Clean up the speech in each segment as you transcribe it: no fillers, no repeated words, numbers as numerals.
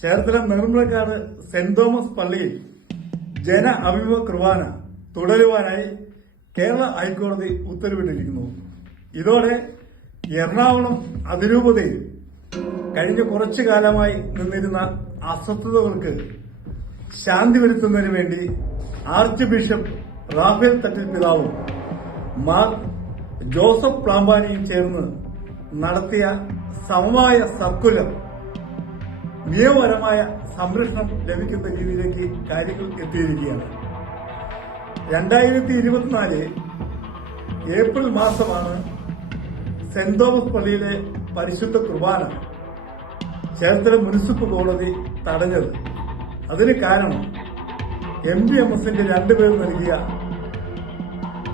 Cherthala നെടുമ്പളക്കാട് saint Thomas പള്ളിയിൽ ജന അഭിമുഖ കുർബാന തുടരുവാനായി കേരള ഹൈക്കോടതി ഉത്തരവിട്ടിരിക്കുന്നു. ഇതോടെ എറണാകുളം അതിരൂപതയിൽ കഴിഞ്ഞ കുറച്ചു കാലമായി നിന്നിരുന്ന അസ്വസ്ഥതകൾക്ക് ശാന്തി വരുത്തുന്നതിന് വേണ്ടി ആർച്ച് ബിഷപ്പ് റാഫേൽ തട്ടിൽ പിതാവും മാർ ജോസഫ് പ്ലാമ്പാനിയും ചേർന്ന് നടത്തിയ സമവായ സർക്കുലർ നിയമപരമായ സംരക്ഷണം ലഭിക്കുന്ന രീതിയിലേക്ക് കാര്യങ്ങൾ എത്തിയിരിക്കുകയാണ്. 2024 ഏപ്രിൽ മാസമാണ് സെന്റ് തോമസ് പള്ളിയിലെ പരിശുദ്ധ കുർബാന ചേർത്തല മുനിസിപ്പൽ കോടതി തടഞ്ഞത്. അതിന് കാരണം MBMSന്റെ രണ്ടുപേർ നൽകിയ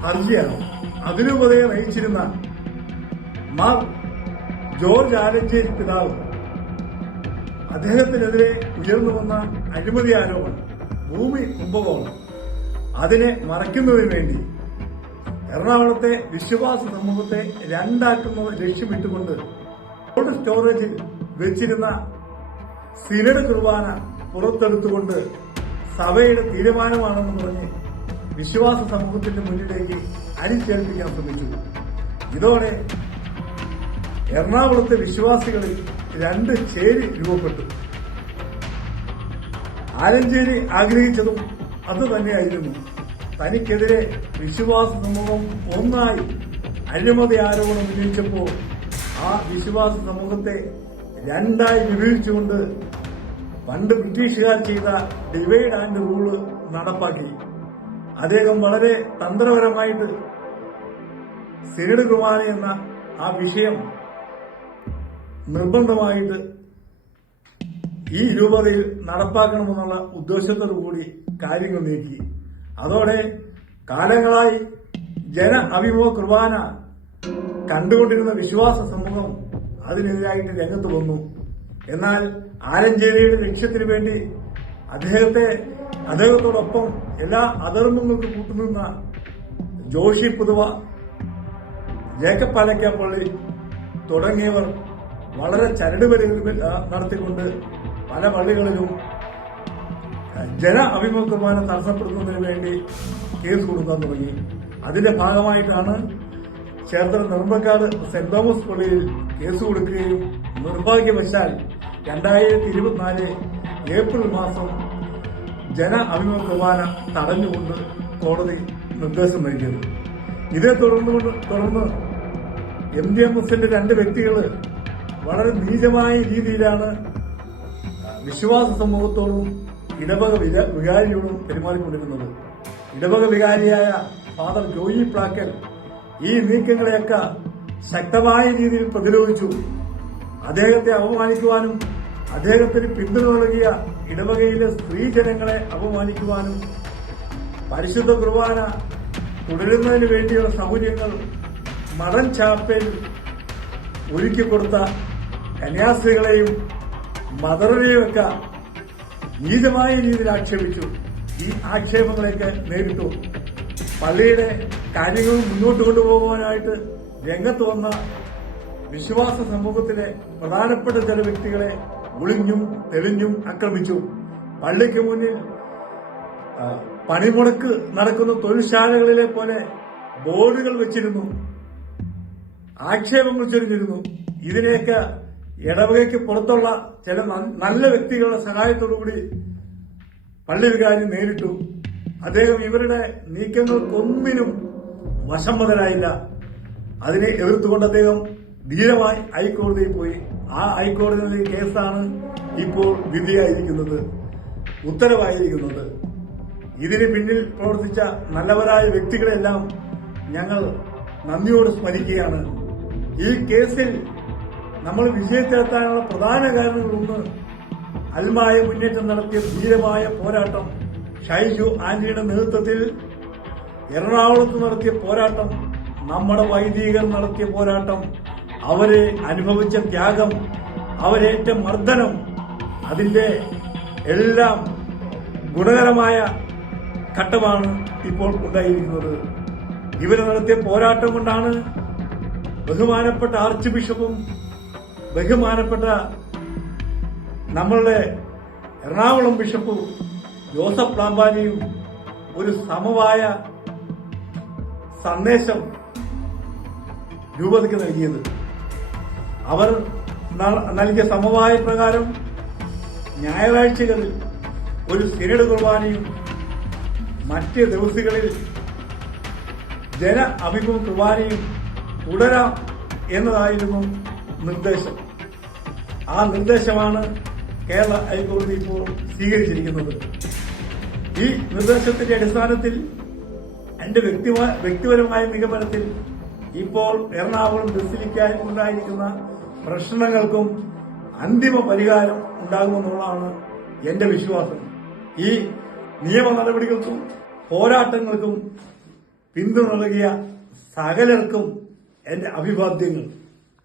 ഹർജിയാണ്. അതിരൂപതയെ നയിച്ചിരുന്ന മാർ ജോർജ് ആലഞ്ചേരി പിതാവ് അദ്ദേഹത്തിനെതിരെ ഉയർന്നു വന്ന അഴിമതി ആരോപണം, ഭൂമി കുംഭകോണം, അതിനെ മറയ്ക്കുന്നതിന് വേണ്ടി എറണാകുളത്തെ വിശ്വാസ സമൂഹത്തെ രണ്ടാക്കുന്നത് ലക്ഷ്യമിട്ടുകൊണ്ട് കോൾഡ് സ്റ്റോറേജിൽ വെച്ചിരുന്ന സിനഡ് കുർബാന പുറത്തെടുത്തുകൊണ്ട് സഭയുടെ തീരുമാനമാണെന്ന് പറഞ്ഞ് വിശ്വാസ സമൂഹത്തിന്റെ മുന്നിലേക്ക് അടിച്ചേൽപ്പിക്കാൻ ശ്രമിച്ചു. ഇതോടെ എറണാകുളത്തെ വിശ്വാസികളിൽ രണ്ട് ചേരി രൂപപ്പെട്ടു. ആലഞ്ചേരി ആഗ്രഹിച്ചതും അത് തന്നെയായിരുന്നു. തനിക്കെതിരെ വിശ്വാസ സമൂഹം ഒന്നായി അഴിമതി ആരോപണം ഉന്നയിച്ചപ്പോൾ ആ വിശ്വാസ സമൂഹത്തെ രണ്ടായി വിഭജിച്ചുകൊണ്ട് പണ്ട് ബ്രിട്ടീഷുകാർ ചെയ്ത ഡിവൈഡ് ആൻഡ് റൂള് നടപ്പാക്കി. അദ്ദേഹം വളരെ തന്ത്രപരമായിട്ട് സിനഡ് കുർബാന എന്ന ആ വിഷയം നിർബന്ധമായിട്ട് ഈ രൂപതയിൽ നടപ്പാക്കണമെന്നുള്ള ഉദ്ദേശത്തോടുകൂടി കാര്യങ്ങൾ നീക്കി. അതോടെ കാലങ്ങളായി ജന അഭിമുഖ കുർബാന കണ്ടുകൊണ്ടിരുന്ന വിശ്വാസ സമൂഹം അതിനെതിരായിട്ട് രംഗത്ത് വന്നു. എന്നാൽ ആലഞ്ചേരിയുടെ ലക്ഷ്യത്തിന് വേണ്ടി അദ്ദേഹത്തോടൊപ്പം എല്ലാ അധർമ്മങ്ങൾക്കും കൂട്ടുനിന്ന ജോഷി പുതുവ, ജേക്കബ് പാലക്കാപ്പള്ളി തുടങ്ങിയവർ വളരെ ചരടുവലികൾ നടത്തിക്കൊണ്ട് പല പള്ളികളിലും ജന അഭിമുഖ കുർബാന തടസ്സപ്പെടുത്തുന്നതിന് വേണ്ടി കേസ് കൊടുക്കാൻ തുടങ്ങി. അതിന്റെ ഭാഗമായിട്ടാണ് ചേർത്തല നെടുമ്പളക്കാട് സെന്റ് തോമസ് പള്ളിയിൽ കേസ് കൊടുക്കുകയും നിർഭാഗ്യവശാൽ 2024 ഏപ്രിൽ മാസം ജന അഭിമുഖ കുർബാന തടഞ്ഞുകൊണ്ട് കോടതി നിർദ്ദേശം നൽകിയത്. ഇതേ തുടർന്ന് MBMSന്റെ രണ്ട് വ്യക്തികൾ വളരെ നീചമായ രീതിയിലാണ് വിശ്വാസ സമൂഹത്തോടും ഇടവക വികാരിയോടും പെരുമാറിക്കൊണ്ടിരുന്നത്. ഇടവക വികാരിയായ ഫാദർ ജോയി പ്ലാക്കൽ ഈ നീക്കങ്ങളെയൊക്കെ ശക്തമായ രീതിയിൽ പ്രതിരോധിച്ചു. അദ്ദേഹത്തെ അപമാനിക്കുവാനും അദ്ദേഹത്തിന് പിന്തുണ നൽകിയ ഇടവകയിലെ സ്ത്രീജനങ്ങളെ അപമാനിക്കുവാനും പരിശുദ്ധ കുർബാന തുടരുന്നതിന് വേണ്ടിയുള്ള സൗകര്യങ്ങൾ മദൻ ചാപ്പയിൽ ഒരുക്കിക്കൊടുത്ത കന്യാസ്ത്രീകളെയും മദറിനെയുമൊക്കെ നീചമായ രീതിയിൽ ആക്ഷേപിച്ചു. ഈ ആക്ഷേപങ്ങളെയൊക്കെ നേരിട്ടു. പള്ളിയുടെ കാര്യങ്ങൾ മുന്നോട്ട് കൊണ്ടുപോകുവാനായിട്ട് രംഗത്ത് വന്ന വിശ്വാസ സമൂഹത്തിലെ പ്രധാനപ്പെട്ട ചില വ്യക്തികളെ ഒളിഞ്ഞും തെളിഞ്ഞും ആക്രമിച്ചു. പള്ളിക്ക് മുന്നിൽ പണിമുടക്ക് നടക്കുന്ന തൊഴിൽശാലകളിലെ പോലെ ബോർഡുകൾ വെച്ചിരുന്നു, ആക്ഷേപങ്ങൾ ചൊരിഞ്ഞിരുന്നു. ഇതിനെയൊക്കെ ഇടവകയ്ക്ക് പുറത്തുള്ള ചില നല്ല വ്യക്തികളുടെ സഹായത്തോടുകൂടി പള്ളി വികാരി നേരിട്ടു. അദ്ദേഹം ഇവരുടെ നീക്കങ്ങൾക്കൊന്നിനും വശംവദനായില്ല. അതിനെ എതിർത്തുകൊണ്ട് അദ്ദേഹം ധീരമായി ഹൈക്കോടതിയിൽ പോയി. ആ ഹൈക്കോടതിയിലെ കേസാണ് ഇപ്പോൾ വിധിയായിരിക്കുന്നത്, ഉത്തരവായിരിക്കുന്നത്. ഇതിന് പിന്നിൽ പ്രവർത്തിച്ച നല്ലവരായ വ്യക്തികളെല്ലാം ഞങ്ങൾ നന്ദിയോട് സ്മരിക്കുകയാണ്. ഈ കേസിൽ നമ്മൾ വിജയത്തിലെത്താനുള്ള പ്രധാന കാരണങ്ങളൊന്ന് അൽമായ മുന്നേറ്റം നടത്തിയ ധീരമായ പോരാട്ടം, ഷൈജു ആന്റണിയുടെ നേതൃത്വത്തിൽ എറണാകുളത്ത് നടത്തിയ പോരാട്ടം, നമ്മുടെ വൈദികർ നടത്തിയ പോരാട്ടം, അവരെ അനുഭവിച്ച ത്യാഗം, അവരേറ്റ മർദ്ദനം, അതിന്റെ എല്ലാം ഗുണകരമായ ഘട്ടമാണ് ഇപ്പോൾ ഉണ്ടായിരിക്കുന്നത്. ഇവർ നടത്തിയ പോരാട്ടം കൊണ്ടാണ് ബഹുമാനപ്പെട്ട ആർച്ച് ബിഷപ്പും ബഹുമാനപ്പെട്ട നമ്മളുടെ എറണാകുളം ബിഷപ്പ് ജോസഫ് പ്ലാമ്പാനിയും ഒരു സമവായ സന്ദേശം രൂപതയ്ക്ക് നൽകിയത്. അവർ നൽകിയ സമവായ പ്രകാരം ഞായറാഴ്ചകളിൽ ഒരു സിനഡ് കുർബാനയും മറ്റ് ദിവസങ്ങളിൽ ജന അഭിമുഖ കുർബാനയും തുടരാം എന്നതായിരുന്നു നിർദ്ദേശം. ആ നിർദ്ദേശമാണ് കേരള ഹൈക്കോടതി ഇപ്പോൾ സ്വീകരിച്ചിരിക്കുന്നത്. ഈ നിർദ്ദേശത്തിന്റെ അടിസ്ഥാനത്തിൽ എന്റെ വ്യക്തിപരമായ നിഗമനത്തിൽ ഇപ്പോൾ എറണാകുളം ബസിലിക്കയിൽ ഉണ്ടായിരിക്കുന്ന പ്രശ്നങ്ങൾക്കും അന്തിമ പരിഹാരം ഉണ്ടാകുമെന്നുള്ളതാണ് എന്റെ വിശ്വാസം. ഈ നിയമ നടപടികൾക്കും പോരാട്ടങ്ങൾക്കും പിന്തുണ നൽകിയ സകലർക്കും എന്റെ അഭിവാദ്യങ്ങൾ.